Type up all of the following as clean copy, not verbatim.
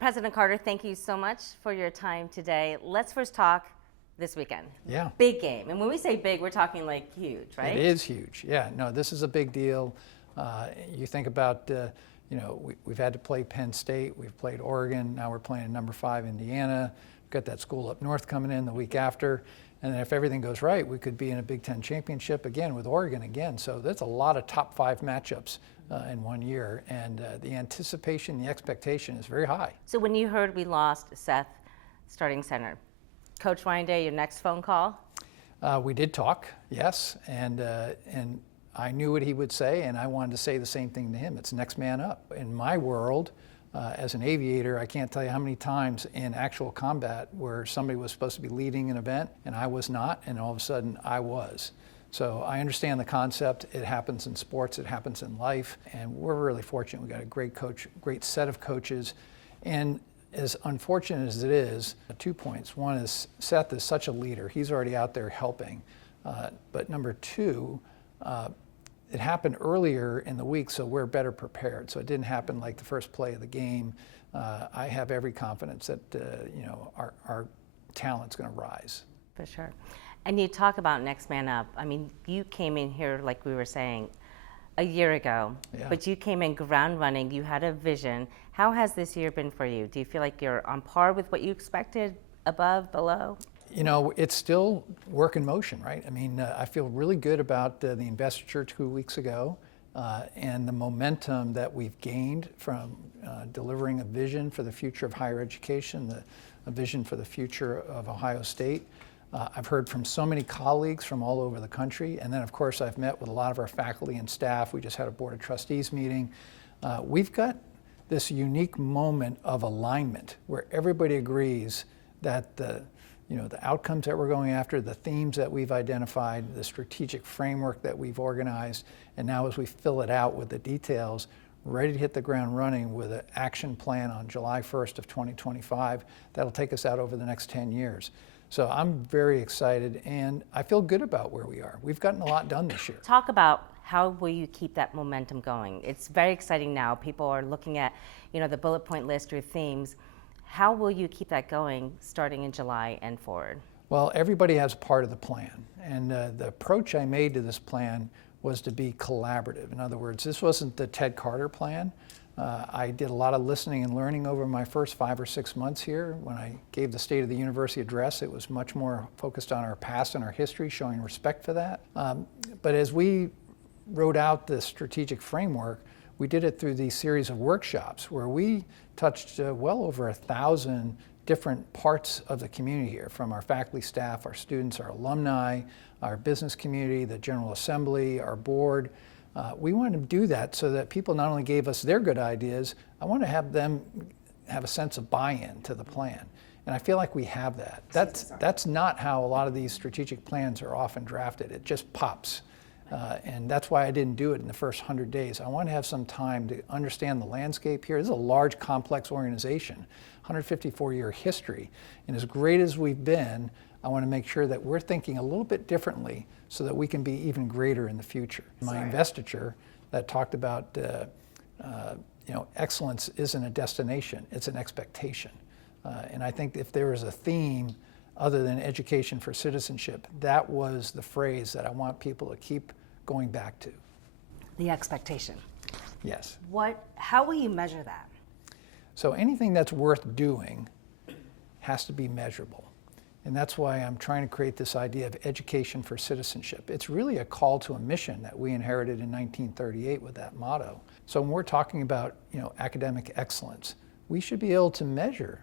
President Carter, thank you so much for your time today. Let's first talk this weekend. Yeah. Big game. And when we say big, we're talking like huge, right? It is huge. Yeah, no, this is a big deal. You think about, we've had to play Penn State, we've played Oregon, now we're playing number 5 Indiana. We've got that school up north coming in the week after. And then if everything goes right, we could be in a Big Ten championship again with Oregon again. So that's a lot of top 5 matchups in 1 year. And the anticipation, the expectation is very high. So when you heard we lost Seth, starting center, Coach Ryan Day, your next phone call? We did talk, yes. And I knew what he would say, and I wanted to say the same thing to him. It's next man up. In my world, as an aviator, I can't tell you how many times in actual combat where somebody was supposed to be leading an event and I was not, and all of a sudden I was. So I understand the concept. It happens in sports, it happens in life, and we're really fortunate. We've got a great coach, great set of coaches. And as unfortunate as it is, 2 points. One is Seth is such a leader. He's already out there helping. But number 2, it happened earlier in the week, so we're better prepared. So it didn't happen like the first play of the game. I have every confidence that our talent's going to rise. For sure. And you talk about next man up. I mean, you came in here, like we were saying, a year ago, but you came in ground running. You had a vision. How has this year been for you? Do you feel like you're on par with what you expected, above, below? You know, it's still work in motion, right? I mean, I feel really good about the investiture 2 weeks ago and the momentum that we've gained from delivering a vision for the future of higher education, a vision for the future of Ohio State. I've heard from so many colleagues from all over the country, and then of course I've met with a lot of our faculty and staff. We just had a Board of Trustees meeting. We've got this unique moment of alignment where everybody agrees that the outcomes that we're going after, the themes that we've identified, the strategic framework that we've organized, and now as we fill it out with the details, ready to hit the ground running with an action plan on July 1st of 2025 that'll take us out over the next 10 years. So I'm very excited, and I feel good about where we are. We've gotten a lot done this year. Talk about how will you keep that momentum going? It's very exciting now. People are looking at, the bullet point list, your themes. How will you keep that going starting in July and forward? Well, everybody has part of the plan, and the approach I made to this plan was to be collaborative. In other words, this wasn't the Ted Carter plan. I did a lot of listening and learning over my first 5 or 6 months here. When I gave the State of the University address, it was much more focused on our past and our history, showing respect for that. But as we wrote out the strategic framework, we did it through these series of workshops where we touched well over 1,000 different parts of the community here, from our faculty, staff, our students, our alumni, our business community, the General Assembly, our board. We wanted to do that so that people not only gave us their good ideas, I want to have them have a sense of buy-in to the plan. And I feel like we have that. That's not how a lot of these strategic plans are often drafted. It just pops. And that's why I didn't do it in the first 100 days. I want to have some time to understand the landscape here. This is a large, complex organization, 154-year history. And as great as we've been, I want to make sure that we're thinking a little bit differently so that we can be even greater in the future. My investiture that talked about, excellence isn't a destination, it's an expectation. And I think if there is a theme other than education for citizenship, that was the phrase that I want people to keep going back to. The expectation. Yes. How will you measure that? So anything that's worth doing has to be measurable. And that's why I'm trying to create this idea of education for citizenship. It's really a call to a mission that we inherited in 1938 with that motto. So when we're talking about academic excellence, we should be able to measure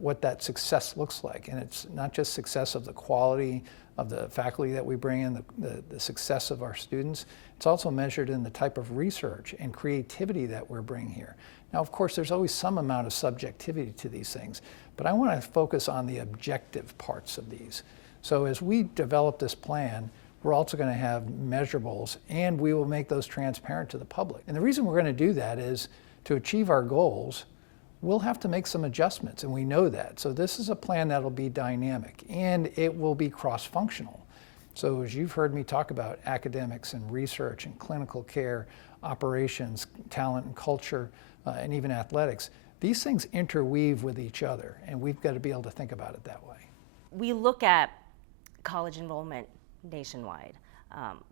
what that success looks like. And it's not just success of the quality of the faculty that we bring in, the success of our students. It's also measured in the type of research and creativity that we're bringing here. Now, of course, there's always some amount of subjectivity to these things, but I want to focus on the objective parts of these. So as we develop this plan, we're also going to have measurables, and we will make those transparent to the public. And the reason we're going to do that is to achieve our goals, we'll have to make some adjustments, and we know that. So this is a plan that'll be dynamic, and it will be cross-functional. So as you've heard me talk about academics and research and clinical care, operations, talent and culture, and even athletics, these things interweave with each other, and we've got to be able to think about it that way. We look at college enrollment nationwide.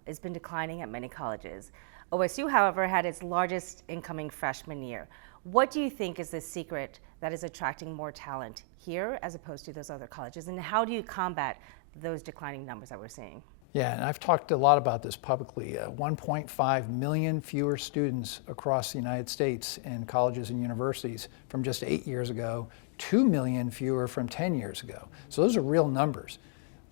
It's been declining at many colleges. OSU, however, had its largest incoming freshman year. What do you think is the secret that is attracting more talent here as opposed to those other colleges? And how do you combat those declining numbers that we're seeing? Yeah, and I've talked a lot about this publicly. 1.5 million fewer students across the United States in colleges and universities from just 8 years ago, 2 million fewer from 10 years ago. So those are real numbers.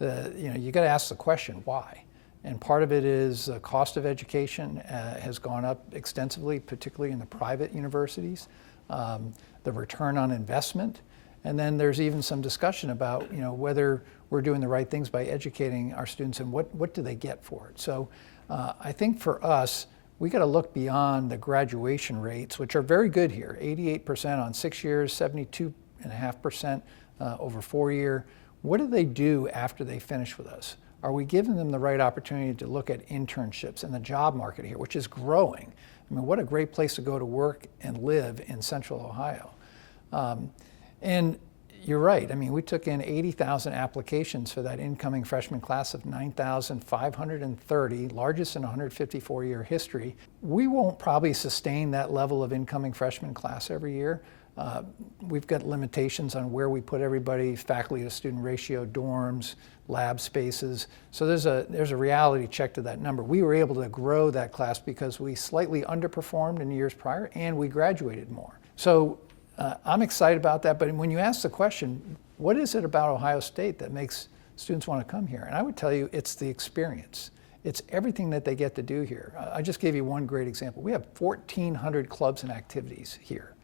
You got to ask the question, why? And part of it is the cost of education has gone up extensively, particularly in the private universities, the return on investment, and then there's even some discussion about whether we're doing the right things by educating our students and what do they get for it. So I think for us, we got to look beyond the graduation rates, which are very good here, 88% on 6 years, 72.5% over 4 year. What do they do after they finish with us? Are we giving them the right opportunity to look at internships and the job market here, which is growing? I mean, what a great place to go to work and live in Central Ohio. And you're right. I mean, we took in 80,000 applications for that incoming freshman class of 9,530, largest in 154-year history. We won't probably sustain that level of incoming freshman class every year. We've got limitations on where we put everybody, faculty to student ratio, dorms, lab spaces. So there's a reality check to that number. We were able to grow that class because we slightly underperformed in years prior and we graduated more. So I'm excited about that, but when you ask the question, what is it about Ohio State that makes students want to come here? And I would tell you it's the experience. It's everything that they get to do here. I just gave you one great example. We have 1,400 clubs and activities here.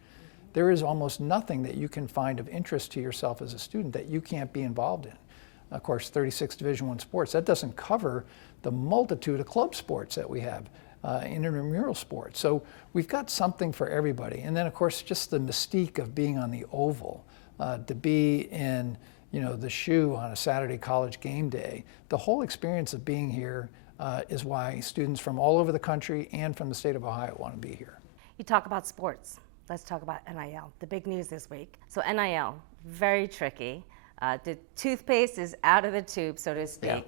There is almost nothing that you can find of interest to yourself as a student that you can't be involved in. Of course, 36 Division I sports, that doesn't cover the multitude of club sports that we have, intramural sports. So we've got something for everybody. And then, of course, just the mystique of being on the Oval, to be in the shoe on a Saturday college game day. The whole experience of being here is why students from all over the country and from the state of Ohio want to be here. You talk about sports. Let's talk about NIL, the big news this week. So NIL, very tricky. The toothpaste is out of the tube, so to speak.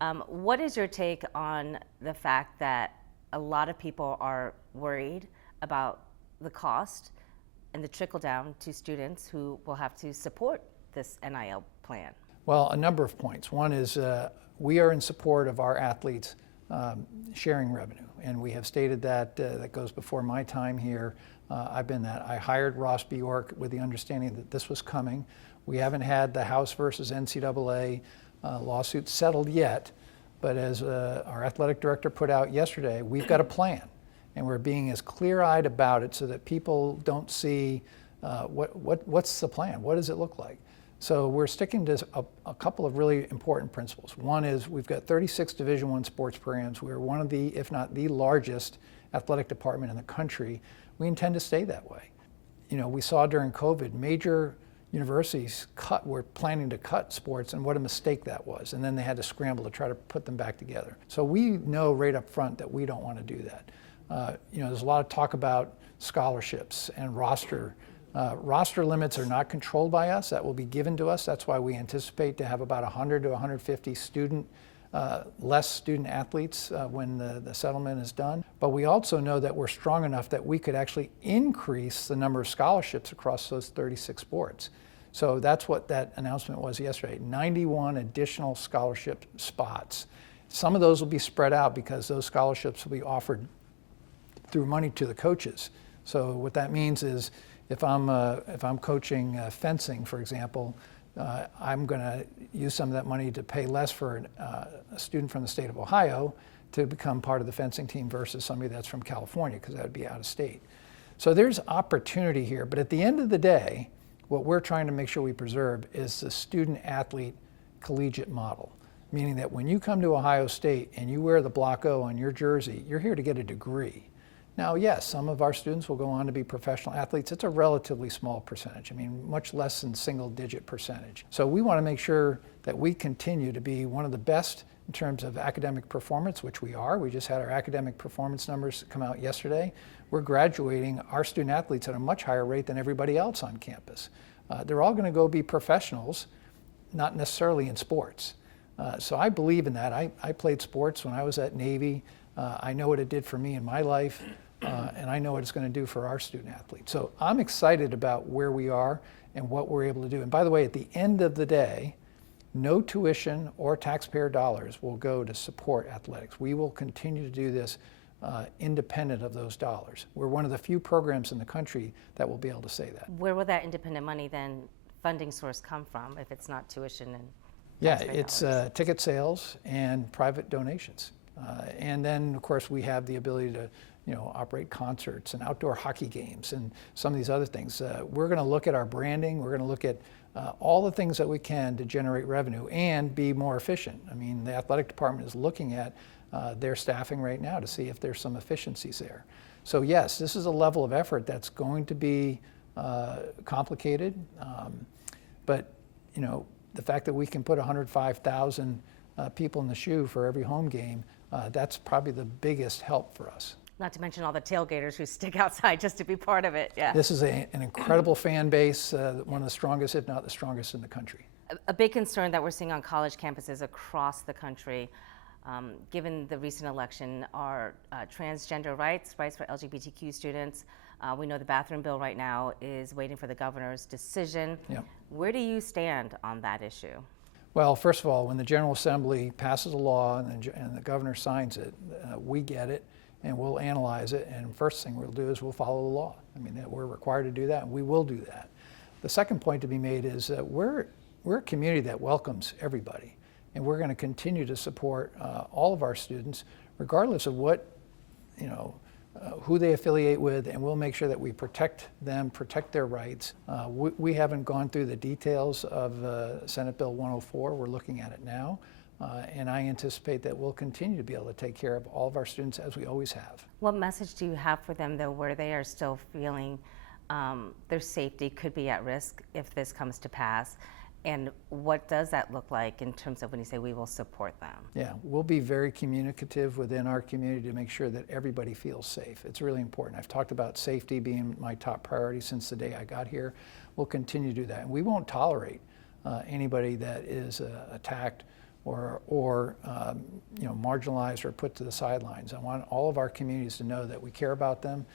Yeah. What is your take on the fact that a lot of people are worried about the cost and the trickle down to students who will have to support this NIL plan? Well, a number of points. One is we are in support of our athletes sharing revenue, and we have stated that that goes before my time here. I've been that. I hired Ross Bjork with the understanding that this was coming. We haven't had the House versus NCAA lawsuit settled yet, but as our athletic director put out yesterday, we've got a plan, and we're being as clear-eyed about it so that people don't see what's the plan, what does it look like. So we're sticking to a couple of really important principles. One is we've got 36 Division I sports programs. We're one of the, if not the largest athletic department in the country. We intend to stay that way. We saw during COVID, major universities were planning to cut sports, and what a mistake that was. And then they had to scramble to try to put them back together. So we know right up front that we don't want to do that. There's a lot of talk about scholarships and roster. Roster limits are not controlled by us. That will be given to us. That's why we anticipate to have about 100 to 150 less student athletes when the settlement is done. But we also know that we're strong enough that we could actually increase the number of scholarships across those 36 sports. So that's what that announcement was yesterday, 91 additional scholarship spots. Some of those will be spread out because those scholarships will be offered through money to the coaches. So what that means is if I'm coaching fencing, for example, I'm going to use some of that money to pay less for a student from the state of Ohio to become part of the fencing team versus somebody that's from California, because that would be out of state. So there's opportunity here, but at the end of the day, what we're trying to make sure we preserve is the student-athlete collegiate model, meaning that when you come to Ohio State and you wear the Block O on your jersey, you're here to get a degree. Now, yes, some of our students will go on to be professional athletes. It's a relatively small percentage. I mean, much less than single-digit percentage. So we want to make sure that we continue to be one of the best in terms of academic performance, which we are. We just had our academic performance numbers come out yesterday. We're graduating our student athletes at a much higher rate than everybody else on campus. They're all going to go be professionals, not necessarily in sports. So I believe in that. I played sports when I was at Navy. I know what it did for me in my life, and I know what it's going to do for our student athletes. So I'm excited about where we are and what we're able to do. And by the way, at the end of the day, no tuition or taxpayer dollars will go to support athletics. We will continue to do this independent of those dollars. We're one of the few programs in the country that will be able to say that. Where will that independent money then, funding source, come from if it's not tuition and Yeah, taxpayer it's dollars? ticket sales and private donations. And then, of course, we have the ability to operate concerts and outdoor hockey games and some of these other things. We're going to look at our branding. We're going to look at all the things that we can to generate revenue and be more efficient. I mean, the athletic department is looking at their staffing right now to see if there's some efficiencies there. So yes, this is a level of effort that's going to be complicated, but the fact that we can put 105,000 people in the shoe for every home game, that's probably the biggest help for us. Not to mention all the tailgaters who stick outside just to be part of it. Yeah. This is an incredible fan base, one of the strongest, if not the strongest in the country. A big concern that we're seeing on college campuses across the country, given the recent election, are transgender rights for LGBTQ students. We know the bathroom bill right now is waiting for the governor's decision. Yep. Where do you stand on that issue? Well, first of all, when the General Assembly passes a law and the governor signs it, we get it and we'll analyze it. And first thing we'll do is we'll follow the law. I mean, we're required to do that, and we will do that. The second point to be made is that we're a community that welcomes everybody, and we're going to continue to support all of our students, regardless of what, who they affiliate with, and we'll make sure that we protect them, protect their rights. We haven't gone through the details of Senate Bill 104. We're looking at it now, and I anticipate that we'll continue to be able to take care of all of our students as we always have. What message do you have for them, though, where they are still feeling their safety could be at risk if this comes to pass? And what does that look like in terms of when you say we will support them? Yeah, we'll be very communicative within our community to make sure that everybody feels safe. It's really important. I've talked about safety being my top priority since the day I got here. We'll continue to do that. And we won't tolerate anybody that is attacked or marginalized or put to the sidelines. I want all of our communities to know that we care about them.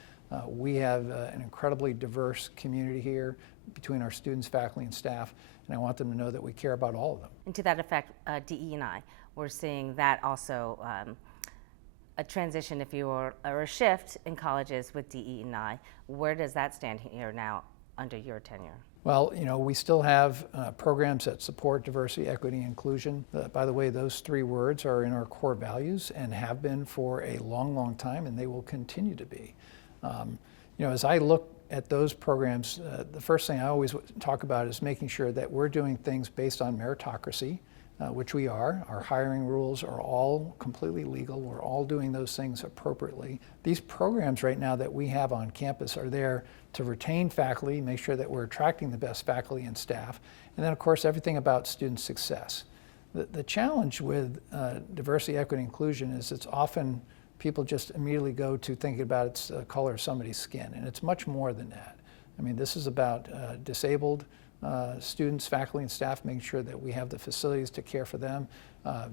We have an incredibly diverse community here between our students, faculty, and staff, and I want them to know that we care about all of them. And to that effect, DE&I, we're seeing that also a transition, if you will, or a shift in colleges with DE&I. Where does that stand here now under your tenure? Well, we still have programs that support diversity, equity, and inclusion. By the way, those three words are in our core values and have been for a long, long time, and they will continue to be. As I look at those programs, the first thing I always talk about is making sure that we're doing things based on meritocracy, which we are. Our hiring rules are all completely legal. We're all doing those things appropriately. These programs right now that we have on campus are there to retain faculty, make sure that we're attracting the best faculty and staff, and then of course everything about student success. The challenge with diversity, equity, and inclusion is it's often people just immediately go to thinking about it's the color of somebody's skin, and it's much more than that. I mean, this is about disabled students, faculty, and staff, making sure that we have the facilities to care for them,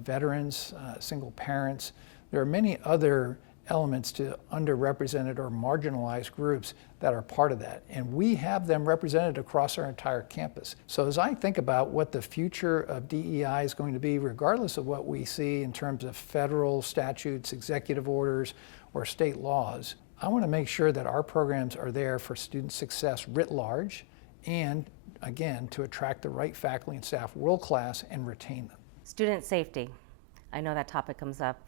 veterans, single parents. There are many other elements to underrepresented or marginalized groups that are part of that, and we have them represented across our entire campus. So as I think about what the future of DEI is going to be, regardless of what we see in terms of federal statutes, executive orders, or state laws, I want to make sure that our programs are there for student success writ large, and again, to attract the right faculty and staff, world class, and retain them. Student safety. I know that topic comes up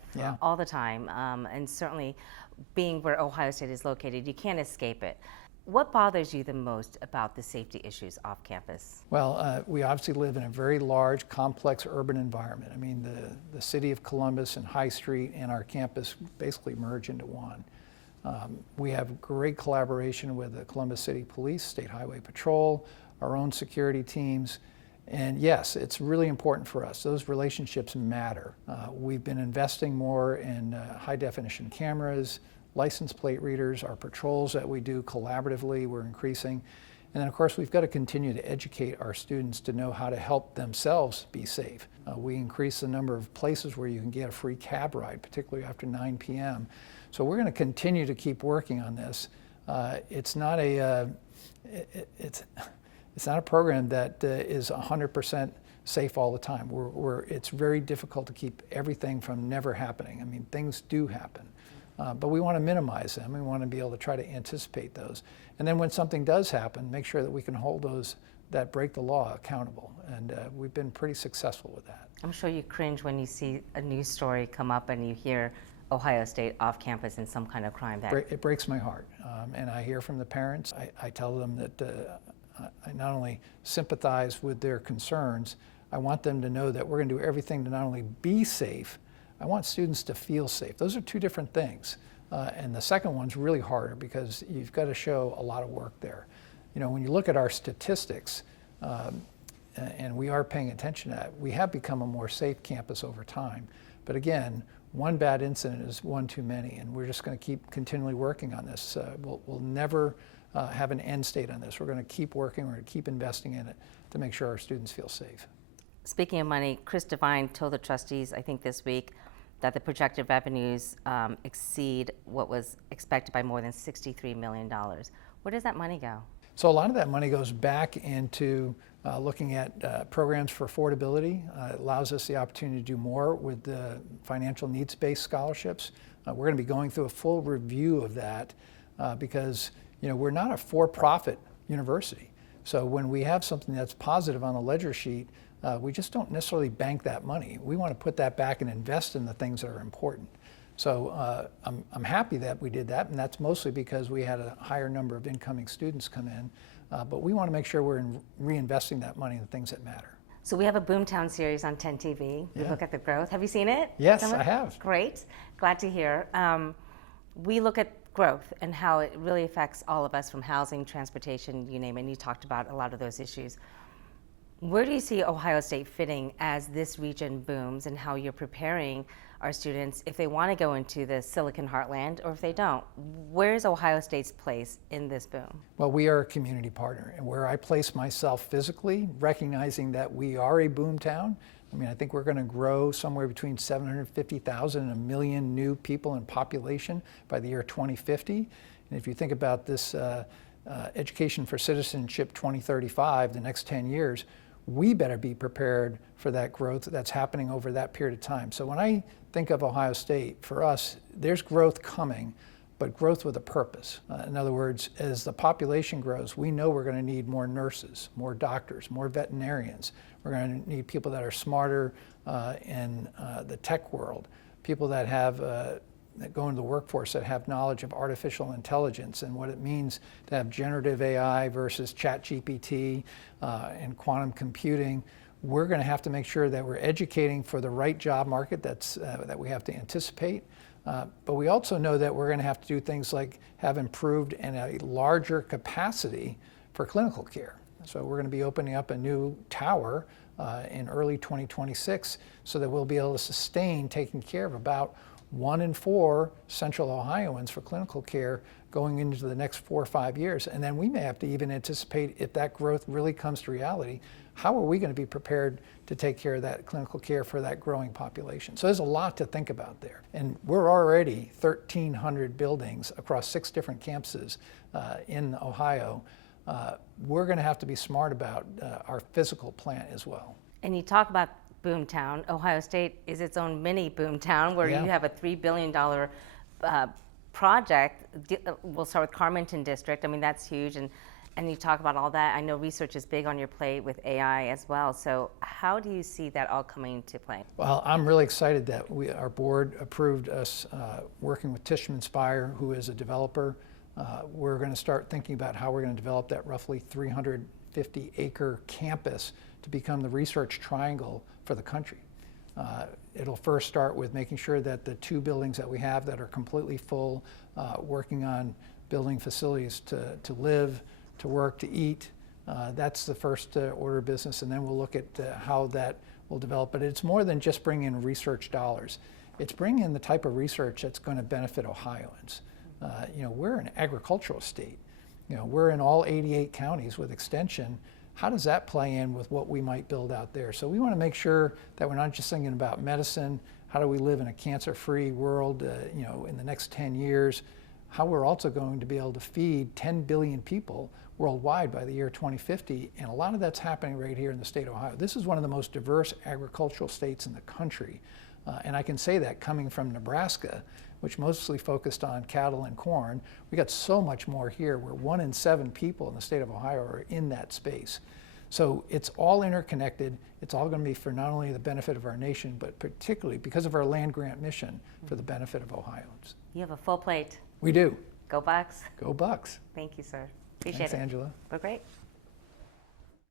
all the time, and certainly being where Ohio State is located, you can't escape it. What bothers you the most about the safety issues off campus? Well, we obviously live in a very large, complex urban environment. I mean, the city of Columbus and High Street and our campus basically merge into one. We have great collaboration with the Columbus City Police, State Highway Patrol, our own security teams, And yes, it's really important for us. Those relationships matter. We've been investing more in high definition cameras, license plate readers, our patrols that we do collaboratively, we're increasing. And then of course, we've got to continue to educate our students to know how to help themselves be safe. We increase the number of places where you can get a free cab ride, particularly after 9 p.m. So we're going to continue to keep working on this. It's not a program that is 100% safe all the time. It's very difficult to keep everything from never happening. I mean, things do happen, but we want to minimize them. We want to be able to try to anticipate those. And then when something does happen, make sure that we can hold those that break the law accountable. And we've been pretty successful with that. I'm sure you cringe when you see a news story come up and you hear Ohio State off campus in some kind of crime. It breaks my heart. And I hear from the parents. I tell them that I not only sympathize with their concerns, I want them to know that we're going to do everything to not only be safe, I want students to feel safe. Those are two different things. And the second one's really harder because you've got to show a lot of work there. You know, when you look at our statistics, and we are paying attention to that, we have become a more safe campus over time. But again, one bad incident is one too many, and we're just going to keep continually working on this. We'll never have an end state on this. We're going to keep working, we're going to keep investing in it to make sure our students feel safe. Speaking of money, Chris Devine told the trustees, I think this week, that the projected revenues exceed what was expected by more than $63 million. Where does that money go? So a lot of that money goes back into looking at programs for affordability. It allows us the opportunity to do more with the financial needs-based scholarships. We're going to be going through a full review of that because we're not a for-profit university. So when we have something that's positive on the ledger sheet, we just don't necessarily bank that money. We want to put that back and invest in the things that are important. So I'm happy that we did that, and that's mostly because we had a higher number of incoming students come in. But we want to make sure we're reinvesting that money in the things that matter. So we have a Boomtown series on 10 TV. We look at the growth. Have you seen it? Yes, I have. Great. Glad to hear. We look at growth and how it really affects all of us, from housing, transportation, you name it. And you talked about a lot of those issues. Where do you see Ohio State fitting as this region booms, and how you're preparing our students if they want to go into the Silicon Heartland, or if they don't? Where is Ohio State's place in this boom? Well, we are a community partner, and where I place myself physically, recognizing that we are a boom town. I mean, I think we're going to grow somewhere between 750,000 and 1 million new people in population by the year 2050. And if you think about this Education for Citizenship 2035, the next 10 years, we better be prepared for that growth that's happening over that period of time. So when I think of Ohio State, for us, there's growth coming, but growth with a purpose. In other words, as the population grows, we know we're going to need more nurses, more doctors, more veterinarians. We're going to need people that are smarter in the tech world, people that have that go into the workforce that have knowledge of artificial intelligence and what it means to have generative AI versus ChatGPT and quantum computing. We're going to have to make sure that we're educating for the right job market that we have to anticipate. But we also know that we're going to have to do things like have improved and a larger capacity for clinical care. So we're going to be opening up a new tower in early 2026 so that we'll be able to sustain taking care of about 1 in 4 Central Ohioans for clinical care going into the next 4 or 5 years. And then we may have to even anticipate, if that growth really comes to reality, how are we going to be prepared to take care of that clinical care for that growing population? So there's a lot to think about there. And we're already 1,300 buildings across 6 different campuses in Ohio. We're going to have to be smart about our physical plant as well. And you talk about Boomtown. Ohio State is its own mini Boomtown, where you have a $3 billion project. We'll start with Carmenton District. I mean, that's huge. And you talk about all that. I know research is big on your plate with AI as well. So how do you see that all coming to play? Well, I'm really excited that our board approved us working with Tishman Speyer, who is a developer. We're going to start thinking about how we're going to develop that roughly 350-acre campus to become the research triangle for the country. It'll first start with making sure that the 2 buildings that we have that are completely full, working on building facilities to live, to work, to eat, That's the first order of business, and then we'll look at how that will develop. But it's more than just bringing in research dollars. It's bringing in the type of research that's going to benefit Ohioans. We're an agricultural state. We're in all 88 counties with extension. How does that play in with what we might build out there? So we want to make sure that we're not just thinking about medicine, how do we live in a cancer-free world, in the next 10 years, how we're also going to be able to feed 10 billion people worldwide by the year 2050, and a lot of that's happening right here in the state of Ohio. This is one of the most diverse agricultural states in the country, and I can say that coming from Nebraska, which mostly focused on cattle and corn. We got so much more here, where 1 in 7 people in the state of Ohio are in that space. So it's all interconnected. It's all going to be for not only the benefit of our nation, but particularly because of our land grant mission for the benefit of Ohioans. You have a full plate. We do. Go Bucks. Go Bucks. Thank you, sir. Appreciate Thanks, it. Angela. Well, great.